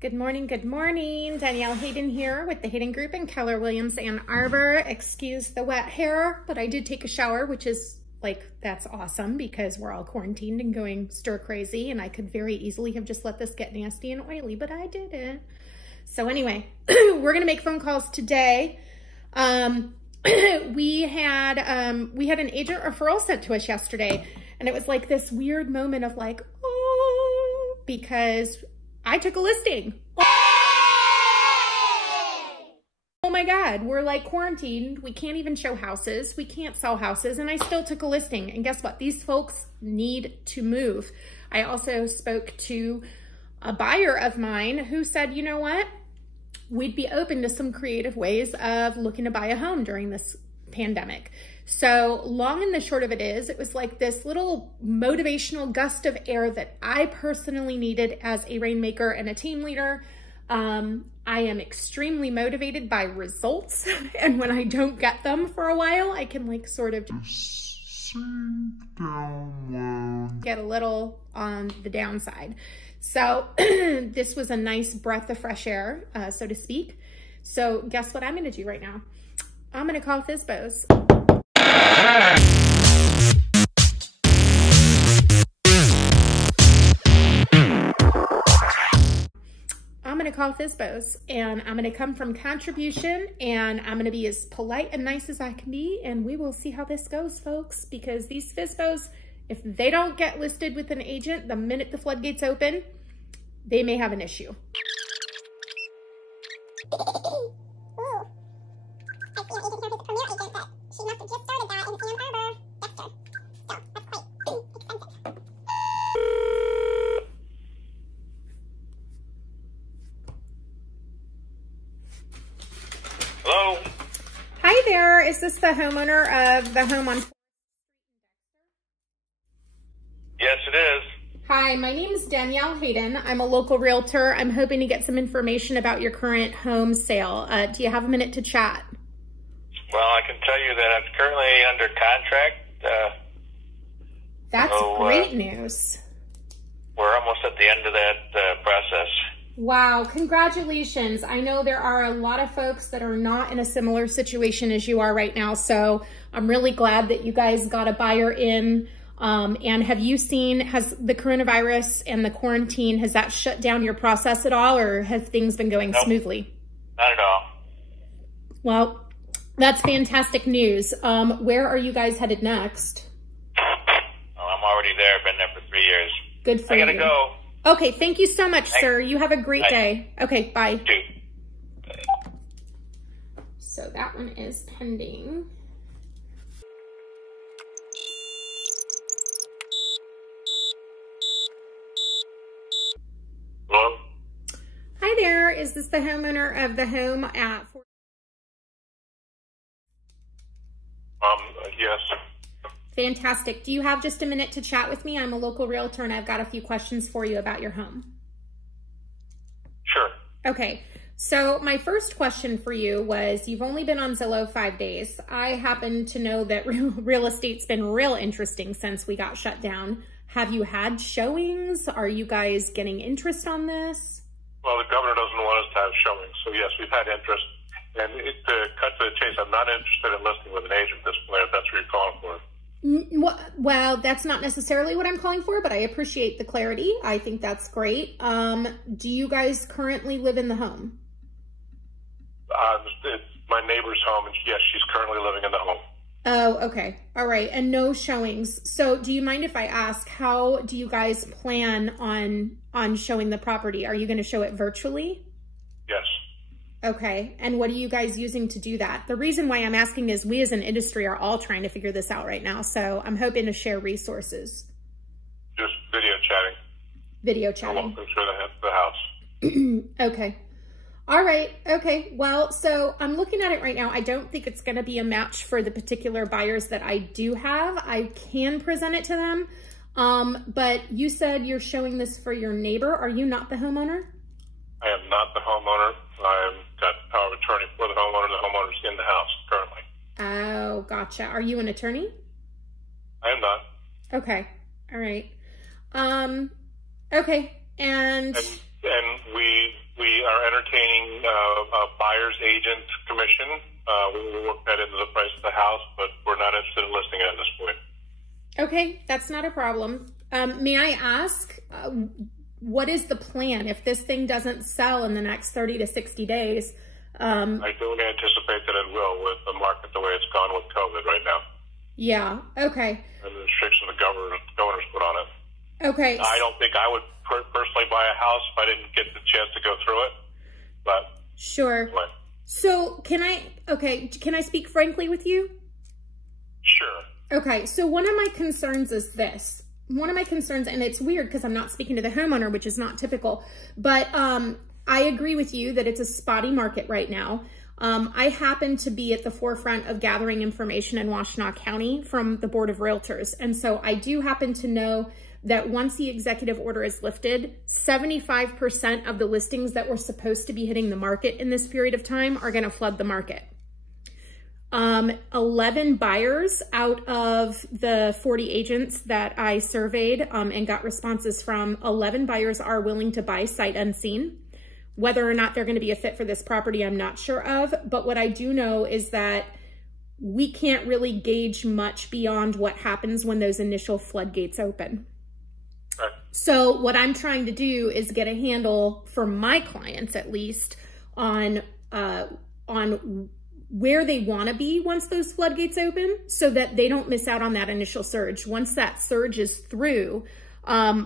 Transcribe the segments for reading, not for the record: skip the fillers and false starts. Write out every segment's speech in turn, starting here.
Good morning, good morning. Danielle Hayden here with the Hayden Group in Keller Williams, Ann Arbor. Excuse the wet hair, but I did take a shower, which is that's awesome because we're all quarantined and going stir crazy, and I could very easily have just let this get nasty and oily, but I didn't. So anyway, we're gonna make phone calls today. We had an agent referral sent to us yesterday, and it was like this weird moment of like, oh, because I took a listing. Oh my God, we're like quarantined. We can't even show houses. We can't sell houses. And I still took a listing. And guess what? These folks need to move. I also spoke to a buyer of mine who said, you know what? We'd be open to some creative ways of looking to buy a home during this pandemic. So long and the short of it is, it was like this little motivational gust of air that I personally needed as a rainmaker and a team leader. I am extremely motivated by results. And when I don't get them for a while, I can like sort of get a little on the downside. So this was a nice breath of fresh air, so to speak. So guess what I'm gonna do right now? I'm gonna call FSBOs. I'm gonna call FSBOs, and I'm gonna come from contribution, and I'm gonna be as polite and nice as I can be, and we will see how this goes, folks, because these FSBOs, if they don't get listed with an agent the minute the floodgates open, they may have an issue. Hello? Hi there, is this the homeowner of the home on... Yes, it is. Hi, my name is Danielle Hayden. I'm a local realtor. I'm hoping to get some information about your current home sale. Do you have a minute to chat? Well, I can tell you that I'm currently under contract. That's great news. We're almost at the end of that process. Wow, congratulations. I know there are a lot of folks that are not in a similar situation as you are right now, so I'm really glad that you guys got a buyer in. And have you seen, has the coronavirus and the quarantine, has that shut down your process at all, or have things been going smoothly? Not at all. Well, that's fantastic news. Where are you guys headed next? Oh, I'm already there. Been there for 3 years. Good for you. I gotta go. Okay, thank you so much, sir. You have a great day. Okay, bye. So that one is pending. Hello? Hi there, is this the homeowner of the home at... Yes. Fantastic. Do you have just a minute to chat with me? I'm a local realtor and I've got a few questions for you about your home. Sure. Okay, so my first question for you was, you've only been on Zillow 5 days. I happen to know that real estate's been real interesting since we got shut down. Have you had showings? Are you guys getting interest on this? Well, the governor doesn't want us to have showings, so yes, we've had interest. And to cut to the chase, I'm not interested in listing with an agent at this point, if that's what you're calling for. Well, that's not necessarily what I'm calling for, but I appreciate the clarity. I think that's great. Do you guys currently live in the home? It's my neighbor's home, and yes, she's currently living in the home. Oh, okay. All right. And no showings. So do you mind if I ask, how do you guys plan on showing the property? Are you going to show it virtually? Yes. Okay. And what are you guys using to do that? The reason why I'm asking is we as an industry are all trying to figure this out right now. So I'm hoping to share resources. Just video chatting. Video chatting. I'm walking through the house. Okay. All right. Okay. Well, so I'm looking at it right now. I don't think it's going to be a match for the particular buyers that I do have. I can present it to them. But you said you're showing this for your neighbor. Are you not the homeowner? I am not the homeowner. I've got power of attorney for the homeowner. The homeowner's in the house currently. Oh, gotcha. Are you an attorney? I am not. Okay. All right. Okay. And we buyer's agent commission. We will work that into the price of the house, but we're not interested in listing it at this point. Okay, that's not a problem. May I ask, what is the plan if this thing doesn't sell in the next 30 to 60 days? I don't anticipate that it will with the market the way it's gone with COVID right now. Yeah, okay. And the restriction the governor's put on it. Okay. I don't think I would personally buy a house if I didn't get the chance to go through it, but. Sure. Anyway. So can I speak frankly with you? Sure. Okay, so one of my concerns is this. One of my concerns, and it's weird because I'm not speaking to the homeowner, which is not typical, but I agree with you that it's a spotty market right now. I happen to be at the forefront of gathering information in Washtenaw County from the Board of Realtors. And so I do happen to know that once the executive order is lifted, 75% of the listings that were supposed to be hitting the market in this period of time are going to flood the market. 11 buyers out of the 40 agents that I surveyed and got responses from, 11 buyers are willing to buy sight unseen. Whether or not they're going to be a fit for this property, I'm not sure of. But what I do know is that we can't really gauge much beyond what happens when those initial floodgates open. Right. So what I'm trying to do is get a handle for my clients, at least, on where they want to be once those floodgates open so that they don't miss out on that initial surge. Once that surge is through,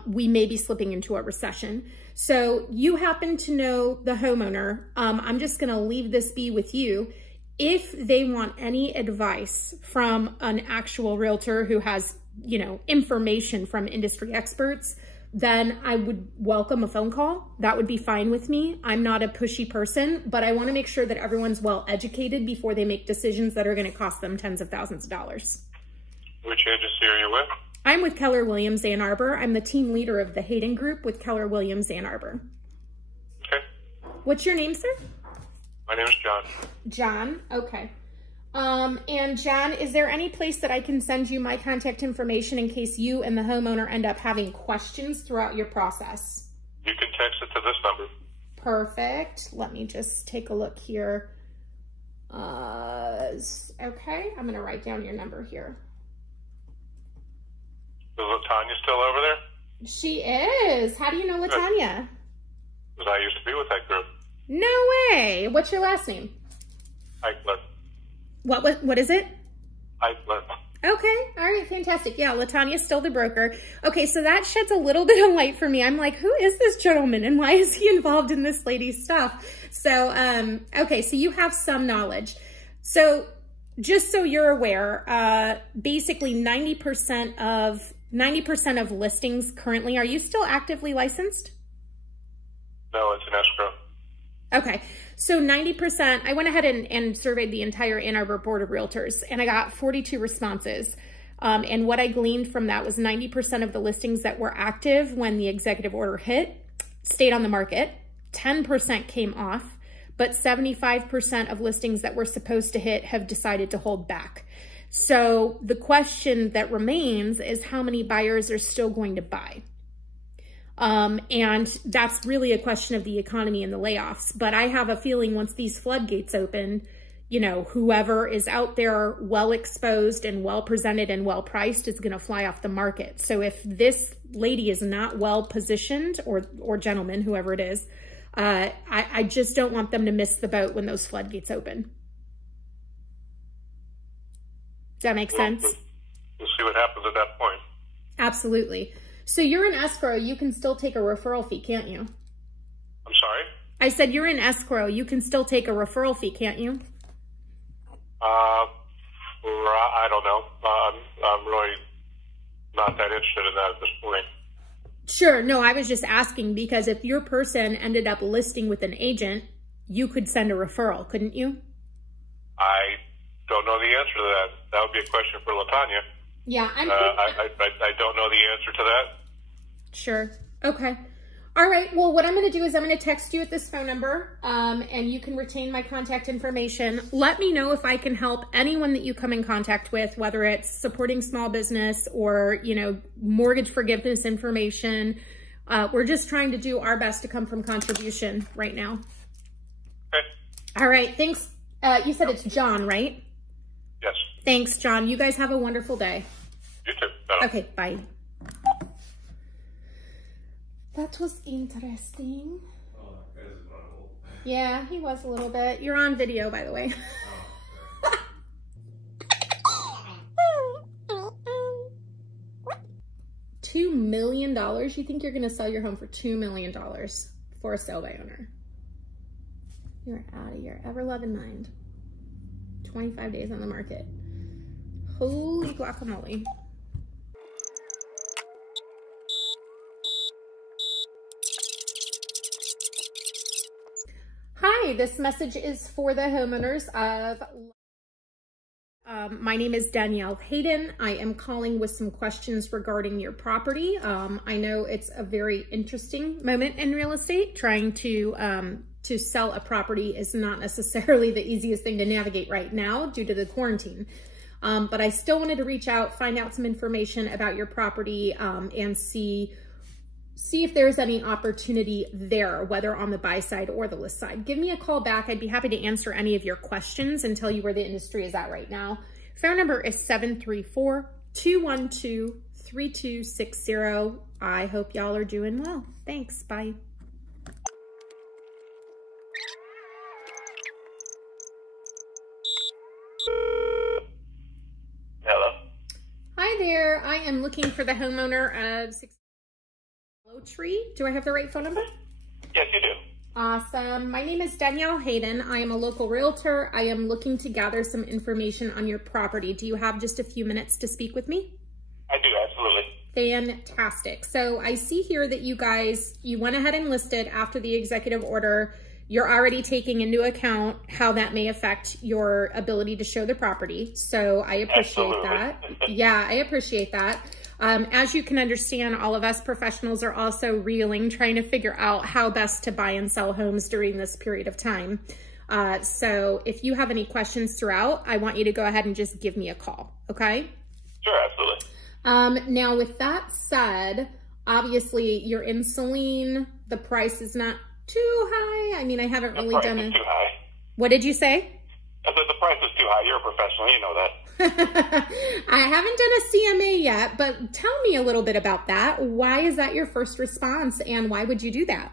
we may be slipping into a recession. So you happen to know the homeowner. I'm just going to leave this be with you. If they want any advice from an actual realtor who has, you know, information from industry experts, then I would welcome a phone call. That would be fine with me. I'm not a pushy person, but I want to make sure that everyone's well educated before they make decisions that are going to cost them tens of thousands of dollars. Which agency are you with? I'm with Keller Williams Ann Arbor. I'm the team leader of the Hayden Group with Keller Williams Ann Arbor. Okay. What's your name, sir? My name is John. John, okay. And John, is there any place that I can send you my contact information in case you and the homeowner end up having questions throughout your process? You can text it to this number. Perfect. Let me just take a look here. Okay, I'm going to write down your number here. Is LaTanya still over there? She is. How do you know LaTanya? Because I used to be with that group. No way. What's your last name? Eichler. What is it? Eichler. Okay. All right. Fantastic. Yeah. LaTanya's still the broker. Okay. So that sheds a little bit of light for me. I'm like, who is this gentleman and why is he involved in this lady's stuff? So, okay. So you have some knowledge. So just so you're aware, basically 90% of listings currently, are you still actively licensed? No, it's an escrow. Okay, so 90%, I went ahead and surveyed the entire Ann Arbor Board of Realtors, and I got 42 responses. And what I gleaned from that was 90% of the listings that were active when the executive order hit stayed on the market, 10% came off, but 75% of listings that were supposed to hit have decided to hold back. So the question that remains is how many buyers are still going to buy? And that's really a question of the economy and the layoffs. But I have a feeling once these floodgates open, you know, whoever is out there well exposed and well presented and well priced is going to fly off the market. So if this lady is not well positioned, or gentleman, whoever it is, I just don't want them to miss the boat when those floodgates open. Does that make sense? We'll see what happens at that point. Absolutely. So you're in escrow. You can still take a referral fee, can't you? I'm sorry? I said you're in escrow. You can still take a referral fee, can't you? I don't know. I'm really not that interested in that at this point. Sure. No, I was just asking because if your person ended up listing with an agent, you could send a referral, couldn't you? I don't know the answer to that. That would be a question for LaTanya. Yeah, I don't know the answer to that. Sure. Okay. All right. Well, what I'm going to do is I'm going to text you at this phone number, and you can retain my contact information. Let me know if I can help anyone that you come in contact with, whether it's supporting small business or, you know, mortgage forgiveness information. We're just trying to do our best to come from contribution right now. Okay. All right. Thanks. You said it's John, right? Yes. Thanks, John. You guys have a wonderful day. You too. Bye. Okay, bye. That was interesting. Oh, that guy's incredible. Yeah, he was a little bit. You're on video, by the way. $2 million? You think you're gonna sell your home for $2 million for a sale by owner? You're out of your ever-loving mind. 25 days on the market. Holy guacamole. Hi, this message is for the homeowners of... my name is Danielle Hayden. I am calling with some questions regarding your property. I know it's a very interesting moment in real estate. Trying to sell a property is not necessarily the easiest thing to navigate right now due to the quarantine. But I still wanted to reach out, find out some information about your property, and see if there's any opportunity there, whether on the buy side or the list side. Give me a call back. I'd be happy to answer any of your questions and tell you where the industry is at right now. Phone number is 734-212-3260. I hope y'all are doing well. Thanks. Bye. Hello. Hi there. I am looking for the homeowner of 6 Tree. Do I have the right phone number? Yes, you do. Awesome. My name is Danielle Hayden. I am a local realtor. I am looking to gather some information on your property. Do you have just a few minutes to speak with me? I do, absolutely. Fantastic. So I see here that you went ahead and listed after the executive order. You're already taking into account how that may affect your ability to show the property. So I appreciate that. Yeah, I appreciate that. As you can understand, all of us professionals are also reeling, trying to figure out how best to buy and sell homes during this period of time. So if you have any questions throughout, I want you to go ahead and just give me a call, okay? Sure, absolutely. Now with that said, obviously you're in Saline. The price is not too high. I mean, I haven't really done it. Too high. What did you say? I said the price is too high. You're a professional, you know that. I haven't done a CMA yet, but tell me a little bit about that. Why is that your first response, and why would you do that?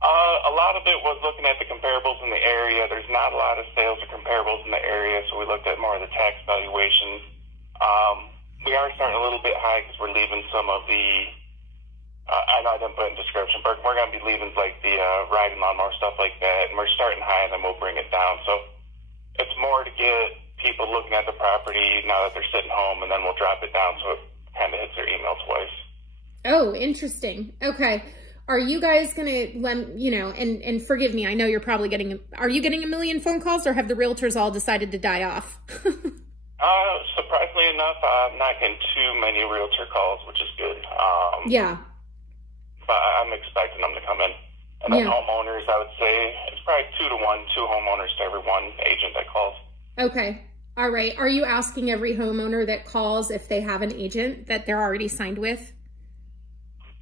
A lot of it was looking at the comparables in the area. There's not a lot of sales or comparables in the area, so we looked at more of the tax valuation. We are starting a little bit high because we're leaving some of the, I know I didn't put in description, but we're going to be leaving like the riding lawnmower, stuff like that, and we're starting high and then we'll bring it down. So it's more to get people looking at the property now that they're sitting home, and then we'll drop it down so it kind of hits their email twice. Oh, interesting. Okay. Are you guys going to, and forgive me, I know you're probably are you getting a million phone calls, or have the realtors all decided to die off? Surprisingly enough, I'm not getting too many realtor calls, which is good. Yeah. But I'm expecting them to come in. And then homeowners, I would say it's probably 2 to 1, 2 homeowners to every one agent that calls. Okay. All right. Are you asking every homeowner that calls if they have an agent that they're already signed with?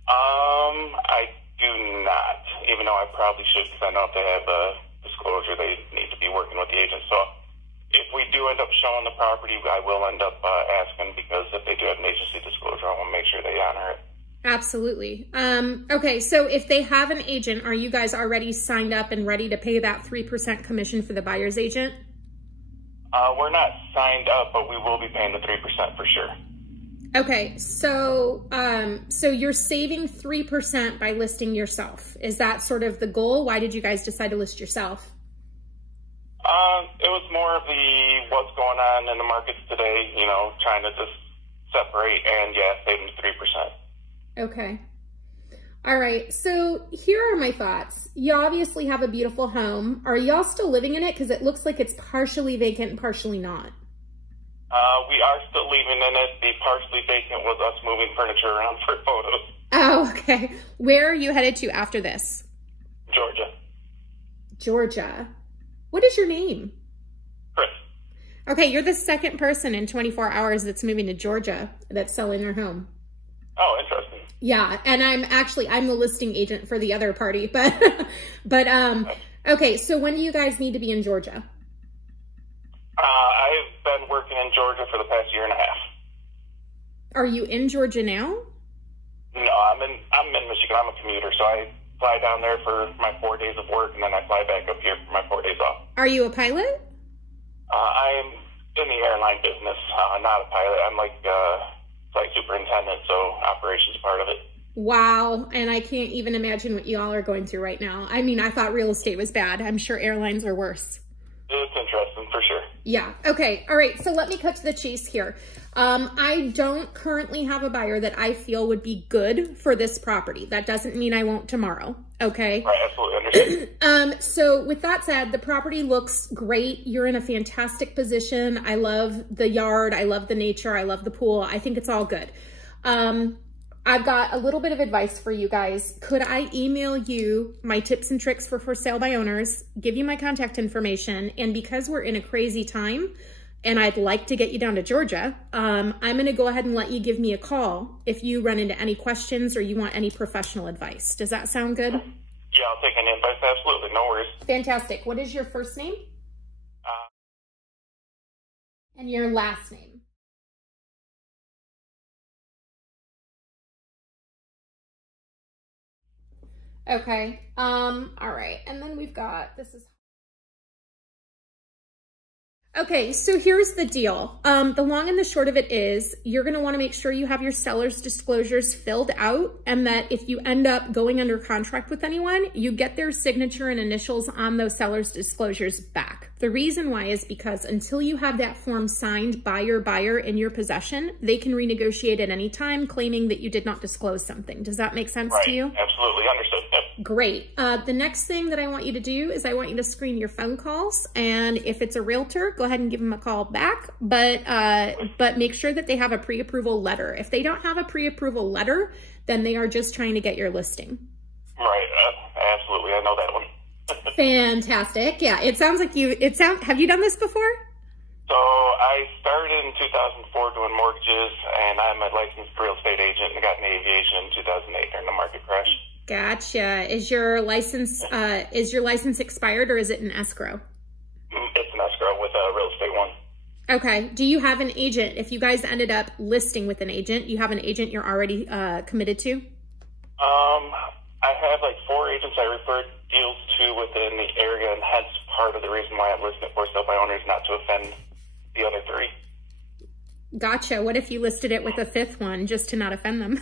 I do not, even though I probably should, because I know if they have a disclosure, they need to be working with the agent. So if we do end up showing the property, I will end up asking, because if they do have an agency disclosure, I want to make sure they honor it. Absolutely. Okay, so if they have an agent, are you guys already signed up and ready to pay that 3% commission for the buyer's agent? We're not signed up, but we will be paying the 3% for sure. Okay, so so you're saving 3% by listing yourself. Is that sort of the goal? Why did you guys decide to list yourself? It was more of the what's going on in the markets today, trying to just separate and, saving 3%. Okay. All right. So here are my thoughts. You obviously have a beautiful home. Are y'all still living in it? Because it looks like it's partially vacant and partially not. We are still living in it. The partially vacant was us moving furniture around for photos. Oh, okay. Where are you headed to after this? Georgia. Georgia. What is your name? Chris. Okay, you're the second person in 24 hours that's moving to Georgia that's selling their home. Oh, interesting. Yeah, and I'm the listing agent for the other party, but Okay, so when do you guys need to be in Georgia? I've been working in Georgia for the past year and a half. Are you in Georgia now? No, I'm in Michigan. I'm a commuter, so I fly down there for my 4 days of work, and then I fly back up here for my 4 days off. Are you a pilot? I am in the airline business, not a pilot. I'm like flight superintendent, so operations part of it. Wow, and I can't even imagine what you all are going through right now. I mean, I thought real estate was bad. I'm sure airlines are worse. It's interesting, for sure. Yeah, okay, all right, so let me cut to the chase here. I don't currently have a buyer that I feel would be good for this property. That doesn't mean I won't tomorrow, okay? Right, absolutely understand. So with that said, the property looks great. You're in a fantastic position. I love the yard. I love the nature. I love the pool. I think it's all good. I've got a little bit of advice for you guys. Could I email you my tips and tricks for sale by owners, give you my contact information, and because we're in a crazy time and I'd like to get you down to Georgia, I'm going to go ahead and let you give me a call if you run into any questions or you want any professional advice. Does that sound good? Yeah, I'll take any advice. Absolutely. No worries. Fantastic. What is your first name? And your last name? Okay. All right. And then we've got, okay, so here's the deal. The long and the short of it is you're going to want to make sure you have your seller's disclosures filled out, and that if you end up going under contract with anyone, you get their signature and initials on those seller's disclosures back. The reason why is because until you have that form signed by your buyer in your possession, they can renegotiate at any time claiming that you did not disclose something. Does that make sense to you? Absolutely. Understood. Yep. Great. The next thing that I want you to do is I want you to screen your phone calls, and if it's a realtor, go ahead and give them a call back, but make sure that they have a pre-approval letter. If they don't have a pre-approval letter, then they are just trying to get your listing. Right. Absolutely. I know that one. Fantastic. Yeah, it sounds like have you done this before? So I started in 2004 doing mortgages, and I'm a licensed real estate agent and got in aviation in 2008 during the market crash. Gotcha. Is your license expired, or is it an escrow? It's an escrow with a real estate one. Okay. Do you have an agent? If you guys ended up listing with an agent, you have an agent you're already committed to? I have like 4 agents I referred deals to within the area, and hence part of the reason why I'm listing it for sale by owners, not to offend the other 3. Gotcha. What if you listed it with a 5th one just to not offend them?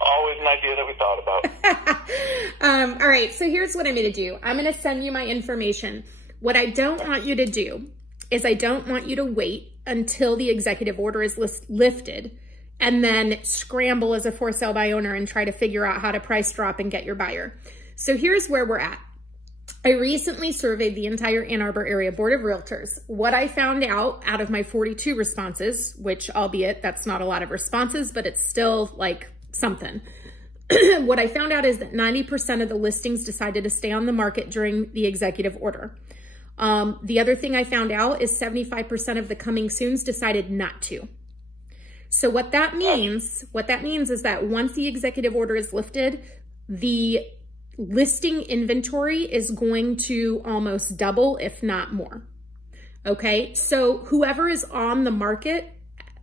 Always an idea that we thought about. All right. So here's what I'm going to do. I'm going to send you my information. What I don't want you to do is I don't want you to wait until the executive order is lifted and then scramble as a for sale by owner and try to figure out how to price drop and get your buyer. So here's where we're at. I recently surveyed the entire Ann Arbor area board of realtors. What I found out of my 42 responses, which albeit that's not a lot of responses, but it's still like something. What I found out is that 90% of the listings decided to stay on the market during the executive order. The other thing I found out is 75% of the coming soons decided not to. So what that means is that once the executive order is lifted, the listing inventory is going to almost double, if not more. Okay, so whoever is on the market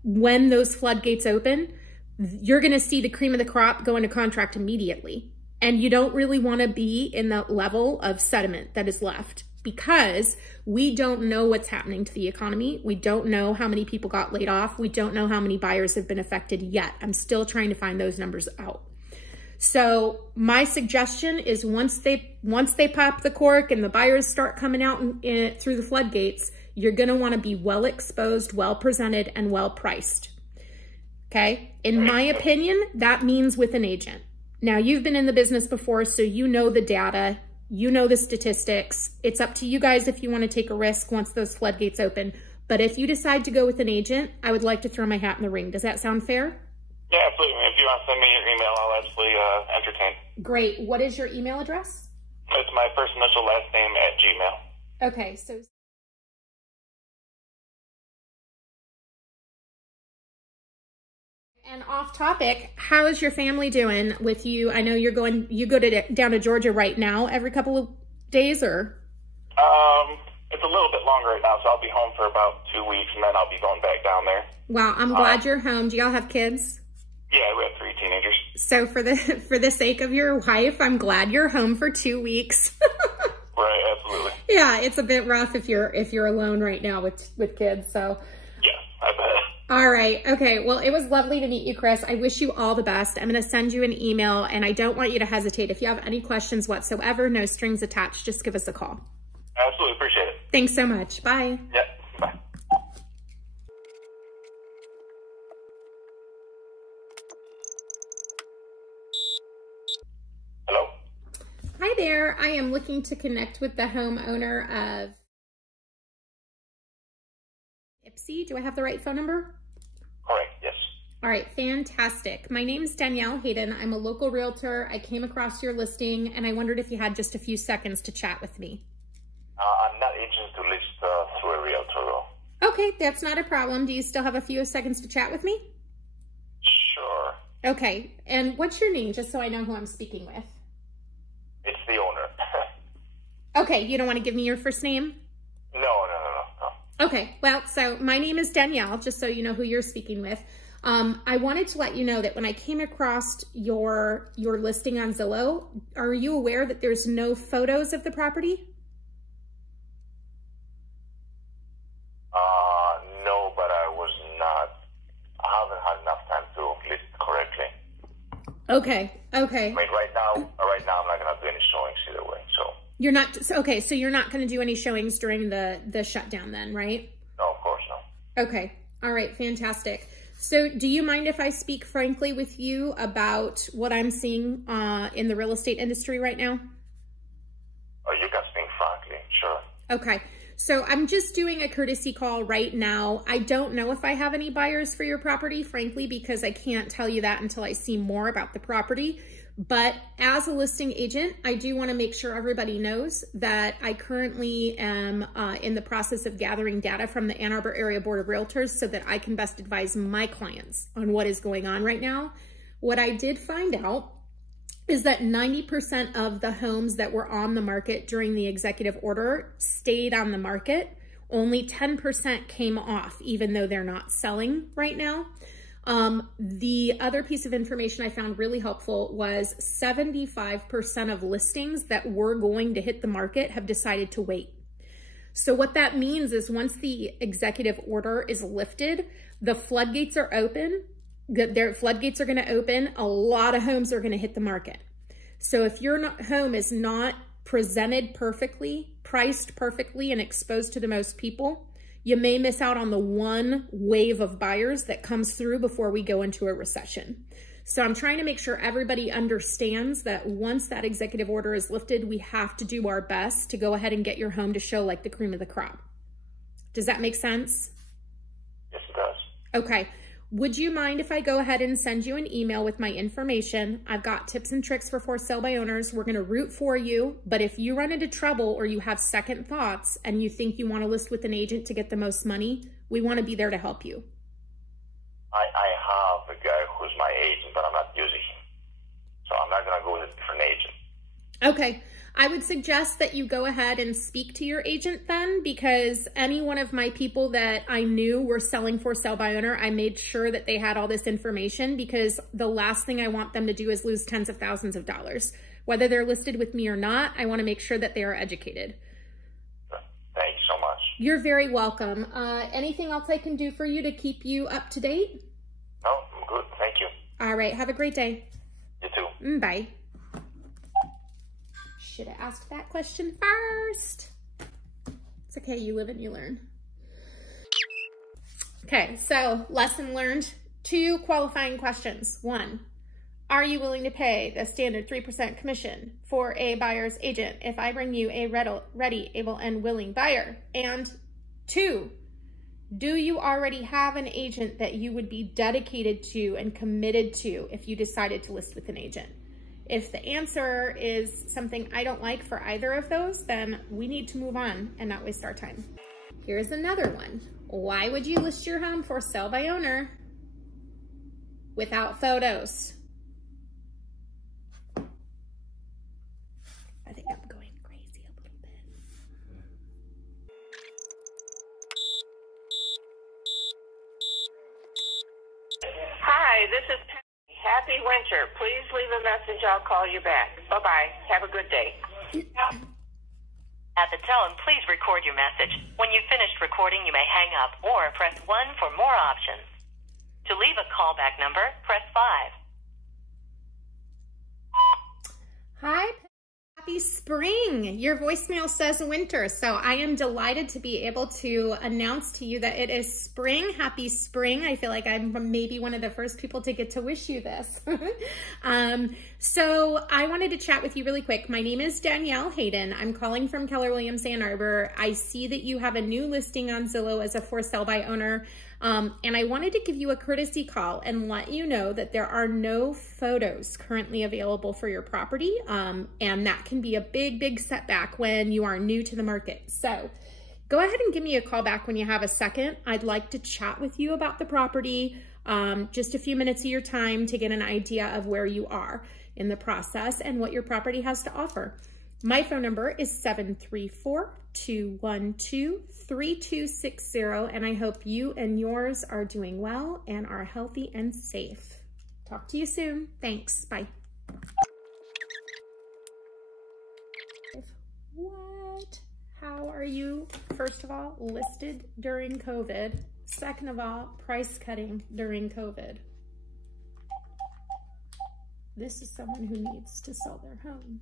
when those floodgates open, you're going to see the cream of the crop go into contract immediately. And you don't really want to be in the level of sediment that is left, because we don't know what's happening to the economy. We don't know how many people got laid off. We don't know how many buyers have been affected yet. I'm still trying to find those numbers out. So my suggestion is once they pop the cork and the buyers start coming out through the floodgates, you're going to want to be well exposed, well presented, and well priced. Okay. In my opinion, that means with an agent. Now, you've been in the business before, so you know the data, you know the statistics. It's up to you guys if you want to take a risk once those floodgates open. But if you decide to go with an agent, I would like to throw my hat in the ring. Does that sound fair? Yeah, absolutely. If you want to send me your email, I'll absolutely entertain. Great. What is your email address? It's my first initial last name @gmail. Okay, so And off topic, how is your family doing with you? I know you go down to Georgia right now every couple of days, or? It's a little bit longer right now, so I'll be home for about 2 weeks, and then I'll be going back down there. Wow, I'm glad you're home. Do y'all have kids? Yeah, we have 3 teenagers. So for the sake of your wife, I'm glad you're home for 2 weeks. Right, absolutely. Yeah, it's a bit rough if you're alone right now with kids. So. Yeah, I bet. All right. Okay. Well, it was lovely to meet you, Chris. I wish you all the best. I'm going to send you an email, and I don't want you to hesitate. If you have any questions whatsoever, no strings attached, just give us a call. Absolutely. Appreciate it. Thanks so much. Bye. Yeah. Bye. Hello? Hi there. I am looking to connect with the homeowner of Ipsy. Do I have the right phone number? Correct, yes. All right, fantastic. My name is Danielle Hayden. I'm a local realtor. I came across your listing, and I wondered if you had just a few seconds to chat with me. I'm not agent to list through a realtor, though. Okay, that's not a problem. Do you still have a few seconds to chat with me? Sure. Okay, and what's your name, just so I know who I'm speaking with? It's the owner. Okay, you don't want to give me your first name? No. Okay, well, so my name is Danielle, just so you know who you're speaking with. I wanted to let you know that when I came across your listing on Zillow, are you aware that there's no photos of the property? No, but I haven't had enough time to list correctly. Okay. I mean, right now I'm not going to do any showings either way, so. You're not, okay, so you're not going to do any showings during the shutdown then, right? No, of course not. Okay. All right. Fantastic. So do you mind if I speak frankly with you about what I'm seeing in the real estate industry right now? Oh, you can speak frankly, sure. Okay. So I'm just doing a courtesy call right now. I don't know if I have any buyers for your property, frankly, because I can't tell you that until I see more about the property. But as a listing agent, I do want to make sure everybody knows that I currently am in the process of gathering data from the Ann Arbor Area Board of Realtors so that I can best advise my clients on what is going on right now. What I did find out is that 90% of the homes that were on the market during the executive order stayed on the market. Only 10% came off, even though they're not selling right now. The other piece of information I found really helpful was 75% of listings that were going to hit the market have decided to wait. So what that means is once the executive order is lifted, the floodgates are open. Their floodgates are going to open. A lot of homes are going to hit the market. So if your home is not presented perfectly, priced perfectly, and exposed to the most people, you may miss out on the one wave of buyers that comes through before we go into a recession. So I'm trying to make sure everybody understands that once that executive order is lifted, we have to do our best to go ahead and get your home to show like the cream of the crop. Does that make sense? Yes, it does. Okay. Would you mind if I go ahead and send you an email with my information? I've got tips and tricks for sale by owners. We're going to root for you, but if you run into trouble or you have second thoughts and you think you want to list with an agent to get the most money, we want to be there to help you. I have a guy who's my agent, but I'm not using him. So I'm not going to go with a different agent. Okay. I would suggest that you go ahead and speak to your agent then, because any one of my people that I knew were selling for sale by owner, I made sure that they had all this information, because the last thing I want them to do is lose tens of thousands of dollars. Whether they're listed with me or not, I want to make sure that they are educated. Thank you so much. You're very welcome. Anything else I can do for you to keep you up to date? No, I'm good. Thank you. All right. Have a great day. You too. Bye. Should have asked that question first. It's okay, you live and you learn. Okay, so lesson learned. 2 qualifying questions. 1, are you willing to pay the standard 3% commission for a buyer's agent if I bring you a ready, able, and willing buyer? And 2, do you already have an agent that you would be dedicated to and committed to if you decided to list with an agent? If the answer is something I don't like for either of those, then we need to move on and not waste our time. Here's another one. Why would you list your home for sale by owner? without photos. I think I'm going crazy a little bit. Hi, this is Patty. Happy winter. Please leave a message. I'll call you back. Bye-bye. Have a good day. At the tone, please record your message. When you've finished recording, you may hang up or press 1 for more options. To leave a callback number, press 5. Hi, happy spring. Your voicemail says winter, so I am delighted to be able to announce to you that it is spring. Happy spring. I feel like I'm maybe one of the first people to get to wish you this. So I wanted to chat with you really quick. My name is Danielle Hayden. I'm calling from Keller Williams Ann Arbor. I see that you have a new listing on Zillow as a for sale by owner. And I wanted to give you a courtesy call and let you know that there are no photos currently available for your property. And that can be a big, big setback when you are new to the market. So go ahead and give me a call back when you have a second. I'd like to chat with you about the property, just a few minutes of your time to get an idea of where you are in the process and what your property has to offer. My phone number is 734-212-3260, and I hope you and yours are doing well and are healthy and safe. Talk to you soon. Thanks. Bye. What? How are you, first of all, listed during COVID? Second of all, price cutting during COVID. This is someone who needs to sell their home.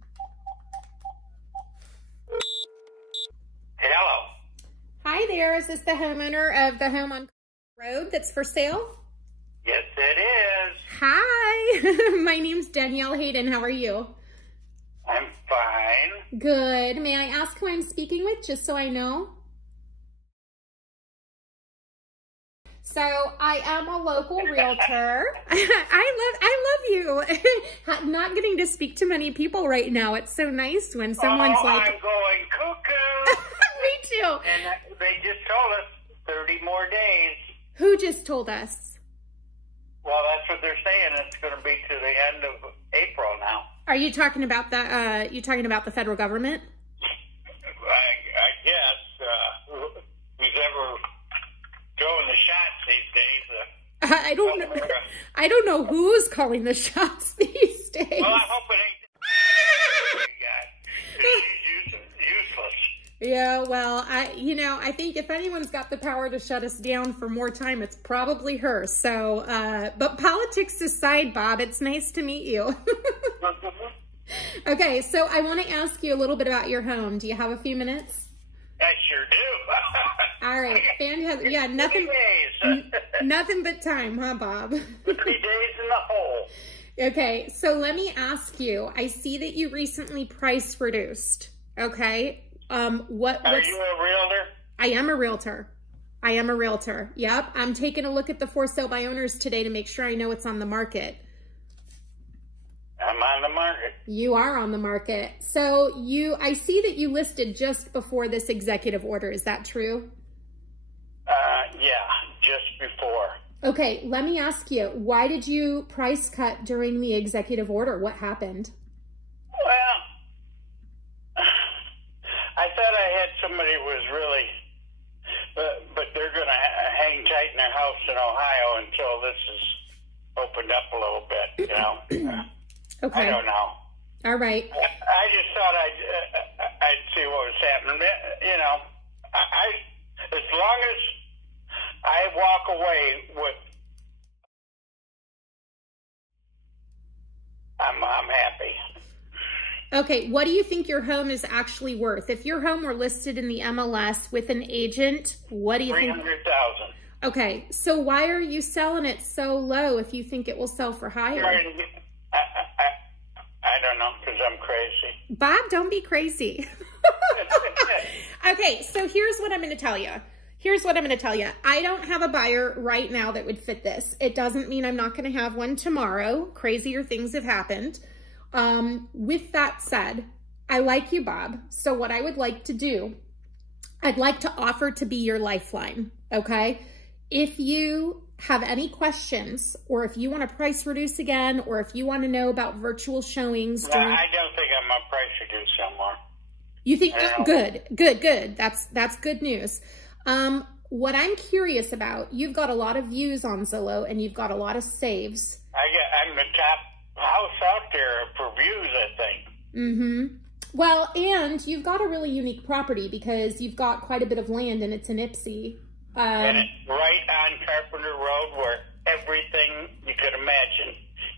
Hello. Hi there. Is this the homeowner of the home on Road that's for sale? Yes, it is. Hi. My name's Danielle Hayden. How are you? I'm fine. Good. May I ask who I'm speaking with, just so I know? So I am a local realtor. I love you. Not getting to speak to many people right now. It's so nice when someone's like, I'm going cuckoo. Me too. And they just told us 30 more days. Who just told us? Well, that's what they're saying. It's going to be to the end of April now. Are you talking about the the federal government? I guess who's ever throwing the shots these days. I don't know. I don't know who's calling the shots these days. Well, I hope it ain't. She's useless. Yeah, well, I think if anyone's got the power to shut us down for more time, it's probably her. So, but politics aside, Bob, it's nice to meet you. Okay, so I want to ask you a little bit about your home. Do you have a few minutes? I sure do. All right, fantastic. Yeah, nothing but time, huh, Bob? 3 days in the hole. Okay, so let me ask you. I see that you recently price reduced. Okay, Are you a realtor? I am a realtor. I am a realtor. Yep, I'm taking a look at the for sale by owners today to make sure I know what's on the market. I'm on the market. You are on the market. So I see that you listed just before this executive order. Is that true? Yeah, just before. Okay, let me ask you, why did you price cut during the executive order? What happened? Well, I thought I had somebody who was really, but they're going to hang tight in their house in Ohio until this is opened up a little bit, you know. Okay. I don't know. All right. I just thought I'd see what was happening. You know, as long as I walk away with, I'm happy. Okay, what do you think your home is actually worth? If your home were listed in the MLS with an agent, what do you think? $300,000. Okay, so why are you selling it so low if you think it will sell for higher? I don't know, because I'm crazy. Bob, don't be crazy. Okay, so here's what I'm going to tell you. I don't have a buyer right now that would fit this. It doesn't mean I'm not going to have one tomorrow. Crazier things have happened. With that said, I like you, Bob. So what I would like to do, I'd like to offer to be your lifeline, okay? If you have any questions, or if you want to price reduce again, or if you want to know about virtual showings. No, I don't think I'm a price reduce anymore. You think, good. That's good news. What I'm curious about, you've got a lot of views on Zillow and you've got a lot of saves. I'm the top house out there for views, I think. Mm-hmm. Well, and you've got a really unique property because you've got quite a bit of land and it's in Ipsy. And it's right on Carpenter Road where everything you could imagine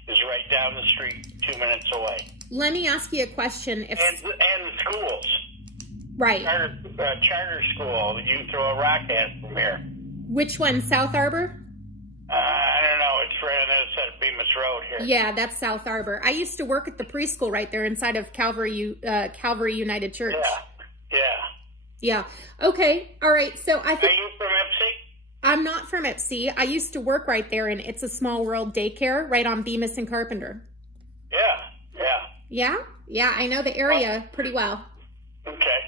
is right down the street, 2 minutes away. Let me ask you a question. And schools. Right. Charter school you can throw a rock at from here. Which one, South Arbor? I don't know. It's right on the other side of Bemis Road here. Yeah, that's South Arbor. I used to work at the preschool right there inside of Calvary United Church. Yeah. Okay. All right. So I think. Are you from Ipsy? I'm not from Ipsy. I used to work right there, and it's a Small World daycare right on Bemis and Carpenter. Yeah. Yeah. I know the area pretty well. Okay.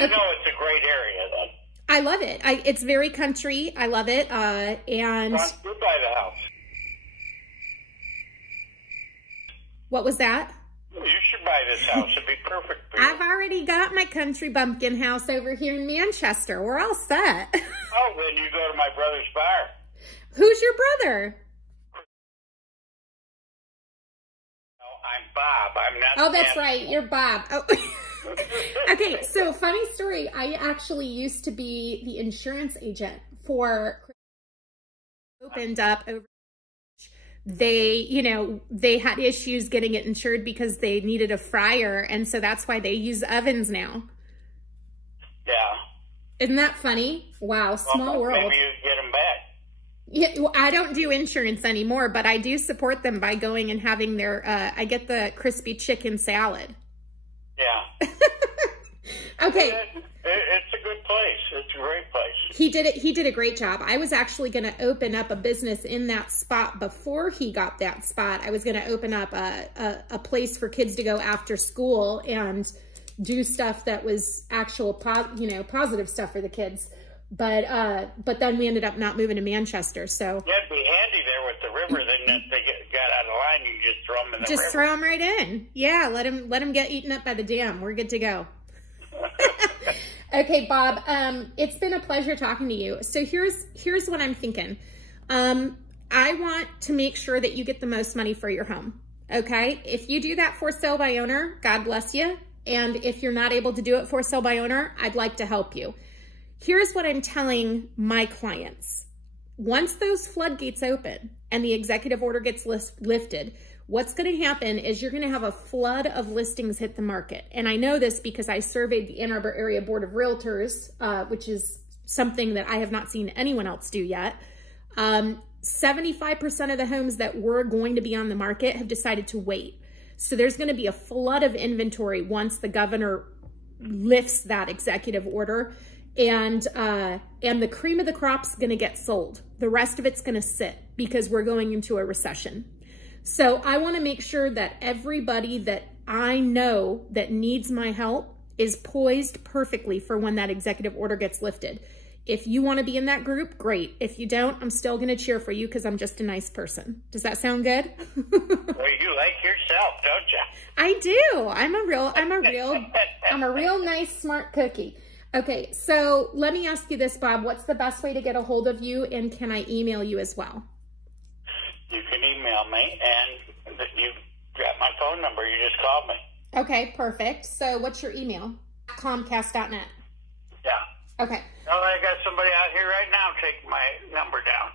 You know it's a great area, then. I love it. It's very country. I love it. And You buy the house. What was that? You should buy this house. It'd be perfect for you. I've already got my country bumpkin house over here in Manchester. We're all set. Oh, then you go to my brother's bar. Who's your brother? No, I'm Bob. I'm not. Oh, that's right. You're Bob. Oh. Okay, so funny story. I actually used to be the insurance agent for opened up over. They had issues getting it insured because they needed a fryer, and so that's why they use ovens now. Yeah. Isn't that funny? Wow, small world. Maybe you get them back. Yeah, well, I don't do insurance anymore, but I do support them by going and having their, I get the crispy chicken salad. Yeah. Okay. It's a good place. It's a great place. He did a great job. I was actually going to open up a business in that spot before he got that spot. I was going to open up a place for kids to go after school and do stuff that was actual, positive stuff for the kids. But then we ended up not moving to Manchester. So yeah, it'd be handy there with the river. Then if they got out of line, you just throw them in the river. Just throw them right in. Yeah, let them get eaten up by the dam. We're good to go. Okay, Bob, it's been a pleasure talking to you. So here's what I'm thinking. I want to make sure that you get the most money for your home. Okay, if you do that for sale by owner, God bless you. And if you're not able to do it for sale by owner, I'd like to help you. Here's what I'm telling my clients. Once those floodgates open and the executive order gets lifted, what's going to happen is you're going to have a flood of listings hit the market. And I know this because I surveyed the Ann Arbor Area Board of Realtors, which is something that I have not seen anyone else do yet. 75% of the homes that were going to be on the market have decided to wait. So there's going to be a flood of inventory once the governor lifts that executive order. And the cream of the crop's going to get sold. The rest of it's going to sit because we're going into a recession. So I want to make sure that everybody that I know that needs my help is poised perfectly for when that executive order gets lifted. If you want to be in that group, great. If you don't, I'm still going to cheer for you because I'm just a nice person. Does that sound good? Well, you like yourself, don't you? I do. I'm a real nice, smart cookie. Okay, so let me ask you this, Bob. What's the best way to get a hold of you, and can I email you as well? You can email me, and you got my phone number. You just called me. Okay, perfect. So what's your email? Comcast.net. Yeah. Okay. Well, I got somebody out here right now taking my number down.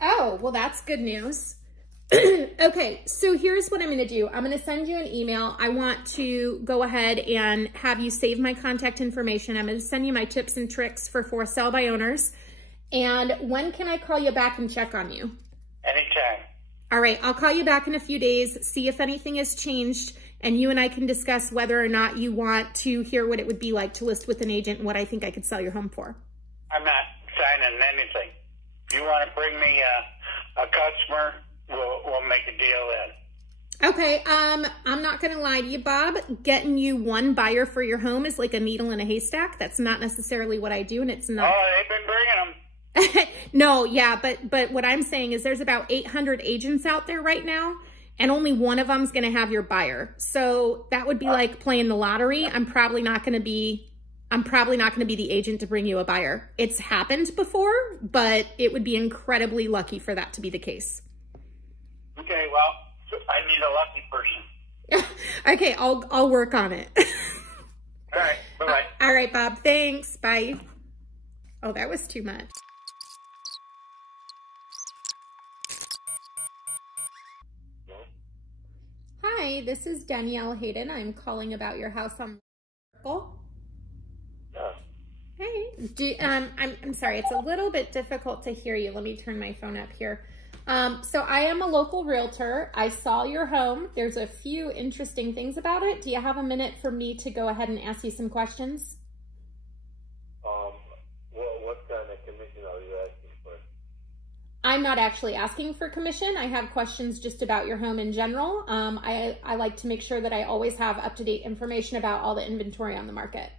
Oh, well, that's good news. Okay, so here's what I'm going to do. I'm going to send you an email. I want to go ahead and have you save my contact information. I'm going to send you my tips and tricks for sale by owners. And when can I call you back and check on you? Anytime. All right, I'll call you back in a few days, see if anything has changed, and you and I can discuss whether or not you want to hear what it would be like to list with an agent and what I think I could sell your home for. I'm not signing anything. If you want to bring me a customer, we'll make a deal then. Okay, I'm not going to lie to you, Bob. Getting you one buyer for your home is like a needle in a haystack. That's not necessarily what I do, and it's not. Oh, they've been bringing them. No, yeah, but what I'm saying is there's about 800 agents out there right now, and only one of them's going to have your buyer. So that would be like playing the lottery. I'm probably not going to be the agent to bring you a buyer. It's happened before, but it would be incredibly lucky for that to be the case. Okay, well, I need a lucky person. Okay, I'll work on it. All right, bye-bye. All right, Bob, thanks. Bye. Oh, that was too much. Hi, this is Danielle Hayden. I'm calling about your house on Circle. Yeah. Hey, I'm sorry, it's a little bit difficult to hear you. Let me turn my phone up here. So I am a local realtor. I saw your home. There's a few interesting things about it. Do you have a minute for me to go ahead and ask you some questions? What kind of commission are you asking for? I'm not actually asking for commission. I have questions just about your home in general. I like to make sure that I always have up-to-date information about all the inventory on the market.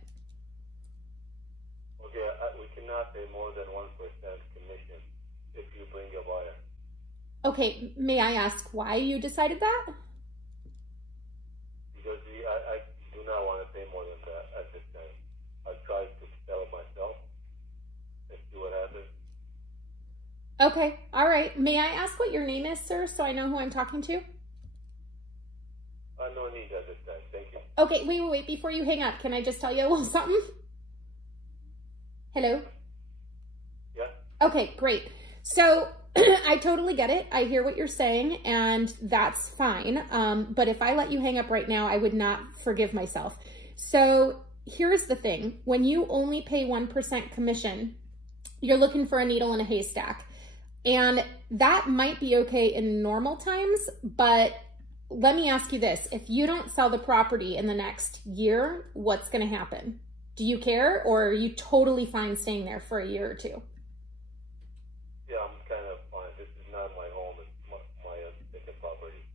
Okay, we cannot pay more than 1% commission if you bring a buyer. Okay, may I ask why you decided that? Because I do not want to pay more than that at this time. I'll try to sell it myself and see what happens. Okay, all right. May I ask what your name is, sir, so I know who I'm talking to? No need at this time. Thank you. Okay, wait. Before you hang up, can I just tell you a little something? Hello? Yeah? Okay, great. So I totally get it. I hear what you're saying, and that's fine. But if I let you hang up right now, I would not forgive myself. So here's the thing. When you only pay 1% commission, you're looking for a needle in a haystack. And that might be okay in normal times, but let me ask you this. If you don't sell the property in the next year, what's going to happen? Do you care, or are you totally fine staying there for a year or two? Yeah, I'm kind of fine. This is not my home. It's my second property.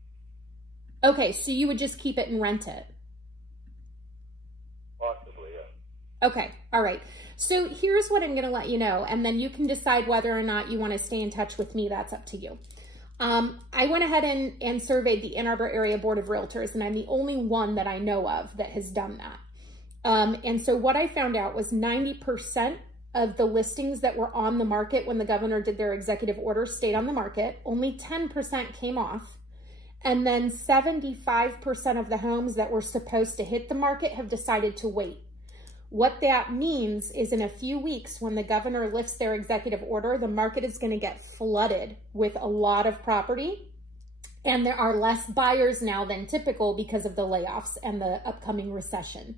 Okay, so you would just keep it and rent it? Possibly, yeah. Okay, all right. So here's what I'm going to let you know, and then you can decide whether or not you want to stay in touch with me. That's up to you. I went ahead and surveyed the Ann Arbor Area Board of Realtors, and I'm the only one that I know of that has done that. And so what I found out was 90% of the listings that were on the market when the governor did their executive order stayed on the market. Only 10% came off. And then 75% of the homes that were supposed to hit the market have decided to wait. What that means is in a few weeks, when the governor lifts their executive order, the market is going to get flooded with a lot of property. And there are less buyers now than typical because of the layoffs and the upcoming recession.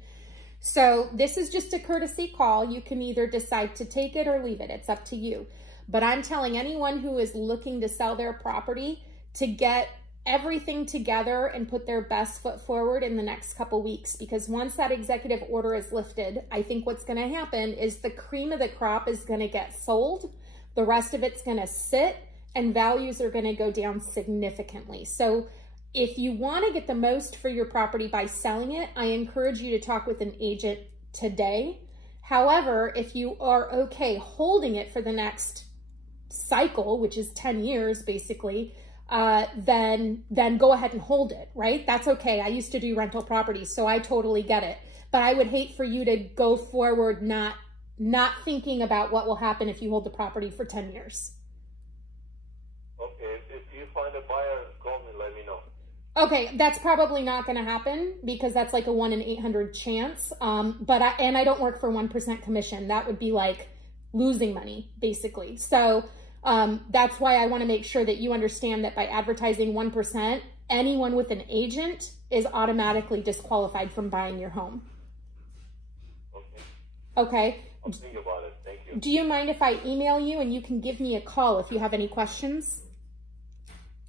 So this is just a courtesy call. You can either decide to take it or leave it. It's up to you. But I'm telling anyone who is looking to sell their property to get everything together and put their best foot forward in the next couple weeks, because once that executive order is lifted, I think what's going to happen is the cream of the crop is going to get sold. The rest of it's going to sit, and values are going to go down significantly. So if you want to get the most for your property by selling it, I encourage you to talk with an agent today. However, if you are okay holding it for the next cycle, which is 10 years basically, then go ahead and hold it, right? That's okay. I used to do rental properties, so I totally get it. But I would hate for you to go forward not thinking about what will happen if you hold the property for 10 years. Okay, if you find a buyer, call me, let me know. Okay, that's probably not going to happen because that's like a 1 in 800 chance. But I don't work for 1% commission. That would be like losing money, basically. So that's why I want to make sure that you understand that by advertising 1%, anyone with an agent is automatically disqualified from buying your home. Okay. I'll think about it. Thank you. Do you mind if I email you and you can give me a call if you have any questions?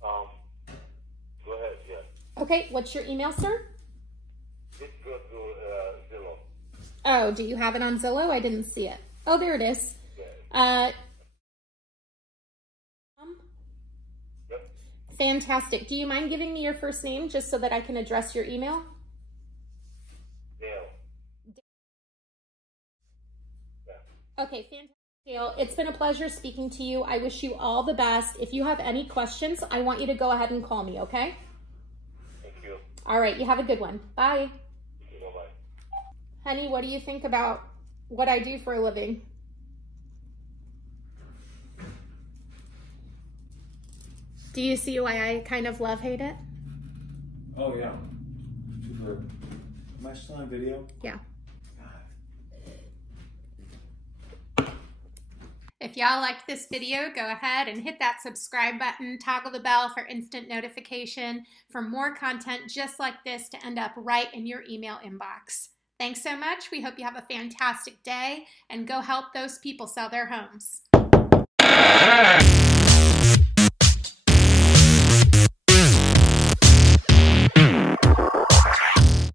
Go ahead, yeah. Okay, what's your email, sir? Just go to Zillow. Oh, do you have it on Zillow? I didn't see it. Oh, there it is. Yeah. Yep. Fantastic. Do you mind giving me your first name just so that I can address your email? Dale. Okay, fantastic. Dale, it's been a pleasure speaking to you. I wish you all the best. If you have any questions, I want you to go ahead and call me, okay? Thank you. All right, you have a good one. Bye. Bye-bye. Honey, what do you think about what I do for a living? Do you see why I kind of hate it? Oh, yeah. Super. Am I still on video? Yeah. If y'all liked this video, go ahead and hit that subscribe button, toggle the bell for instant notification for more content just like this to end up right in your email inbox. Thanks so much. We hope you have a fantastic day and go help those people sell their homes.